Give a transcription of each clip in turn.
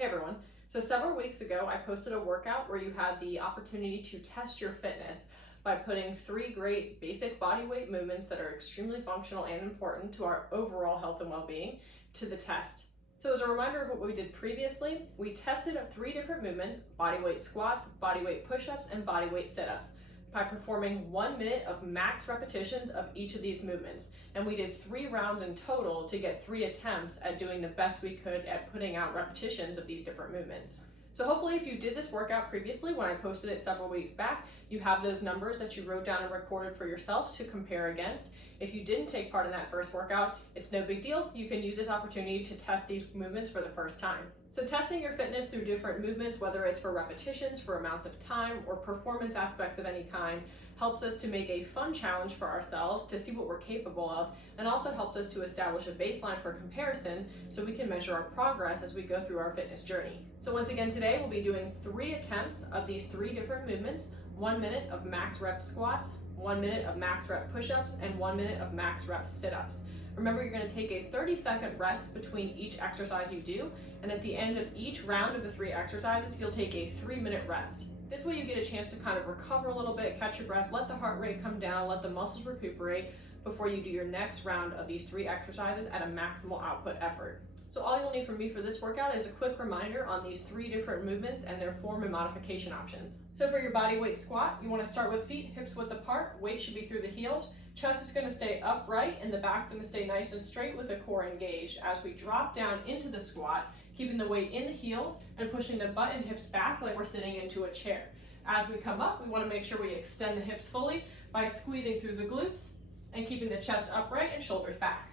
Hey everyone. So several weeks ago, I posted a workout where you had the opportunity to test your fitness by putting 3 great basic body weight movements that are extremely functional and important to our overall health and well-being to the test. So as a reminder of what we did previously, we tested 3 different movements: body weight squats, body weight push-ups, and body weight sit-ups, by performing 1 minute of max repetitions of each of these movements. And we did 3 rounds in total to get 3 attempts at doing the best we could at putting out repetitions of these different movements. So hopefully if you did this workout previously when I posted it several weeks back, you have those numbers that you wrote down and recorded for yourself to compare against. If you didn't take part in that first workout, it's no big deal. You can use this opportunity to test these movements for the first time. So testing your fitness through different movements, whether it's for repetitions, for amounts of time, or performance aspects of any kind, helps us to make a fun challenge for ourselves to see what we're capable of, and also helps us to establish a baseline for comparison so we can measure our progress as we go through our fitness journey. So once again today, we'll be doing 3 attempts of these 3 different movements: 1 minute of max rep squats, 1 minute of max rep push-ups, and 1 minute of max rep sit-ups. Remember, you're going to take a 30-second rest between each exercise you do, and at the end of each round of the 3 exercises, you'll take a 3-minute rest. This way you get a chance to kind of recover a little bit, catch your breath, let the heart rate come down, let the muscles recuperate before you do your next round of these 3 exercises at a maximal output effort. So all you'll need from me for this workout is a quick reminder on these 3 different movements and their form and modification options. So for your body weight squat, you want to start with feet hips width apart, weight should be through the heels, chest is going to stay upright, and the back's going to stay nice and straight with the core engaged as we drop down into the squat, keeping the weight in the heels and pushing the butt and hips back like we're sitting into a chair. As we come up, we want to make sure we extend the hips fully by squeezing through the glutes and keeping the chest upright and shoulders back.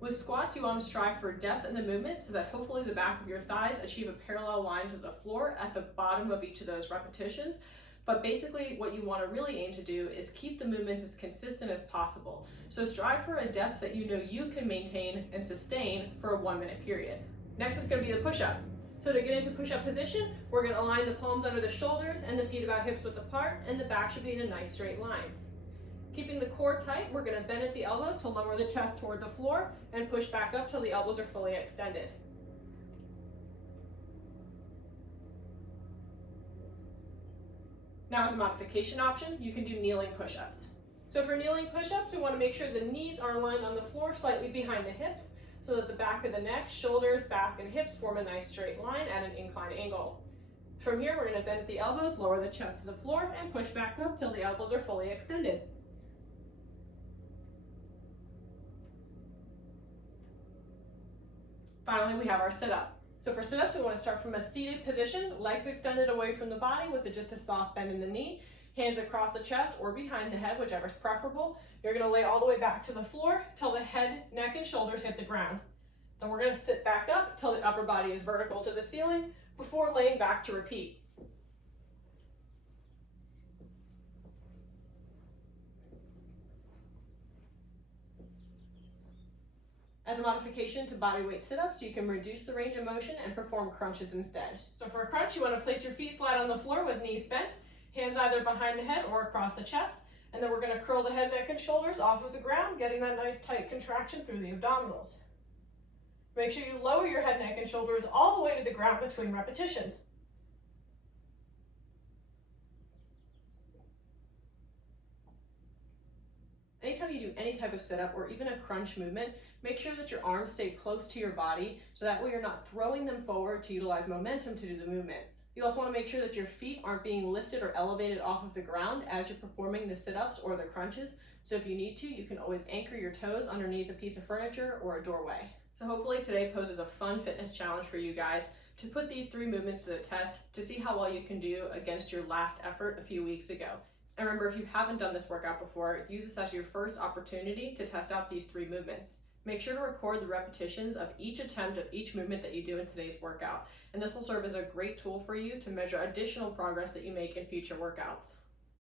With squats, you want to strive for depth in the movement so that hopefully the back of your thighs achieve a parallel line to the floor at the bottom of each of those repetitions. But basically what you want to really aim to do is keep the movements as consistent as possible. So strive for a depth that you know you can maintain and sustain for a 1-minute period. Next is going to be the push-up. So to get into push-up position, we're going to align the palms under the shoulders and the feet about hips width apart, and the back should be in a nice straight line. Keeping the core tight, we're going to bend at the elbows to lower the chest toward the floor and push back up till the elbows are fully extended. Now as a modification option, you can do kneeling push-ups. So for kneeling push-ups, we want to make sure the knees are aligned on the floor slightly behind the hips so that the back of the neck, shoulders, back, and hips form a nice straight line at an inclined angle. From here, we're going to bend at the elbows, lower the chest to the floor, and push back up till the elbows are fully extended. Finally, we have our sit-up. So for sit-ups, we want to start from a seated position, legs extended away from the body with just a soft bend in the knee, hands across the chest or behind the head, whichever is preferable. You're going to lay all the way back to the floor till the head, neck, and shoulders hit the ground. Then we're going to sit back up till the upper body is vertical to the ceiling before laying back to repeat. As a modification to bodyweight sit-ups, you can reduce the range of motion and perform crunches instead. So for a crunch, you want to place your feet flat on the floor with knees bent, hands either behind the head or across the chest, and then we're going to curl the head, neck, and shoulders off of the ground, getting that nice tight contraction through the abdominals. Make sure you lower your head, neck, and shoulders all the way to the ground between repetitions. Anytime you do any type of sit-up or even a crunch movement, make sure that your arms stay close to your body so that way you're not throwing them forward to utilize momentum to do the movement. You also want to make sure that your feet aren't being lifted or elevated off of the ground as you're performing the sit-ups or the crunches. So if you need to, you can always anchor your toes underneath a piece of furniture or a doorway. So hopefully today poses a fun fitness challenge for you guys to put these 3 movements to the test to see how well you can do against your last effort a few weeks ago. And remember, if you haven't done this workout before, use this as your first opportunity to test out these 3 movements. Make sure to record the repetitions of each attempt of each movement that you do in today's workout. And this will serve as a great tool for you to measure additional progress that you make in future workouts.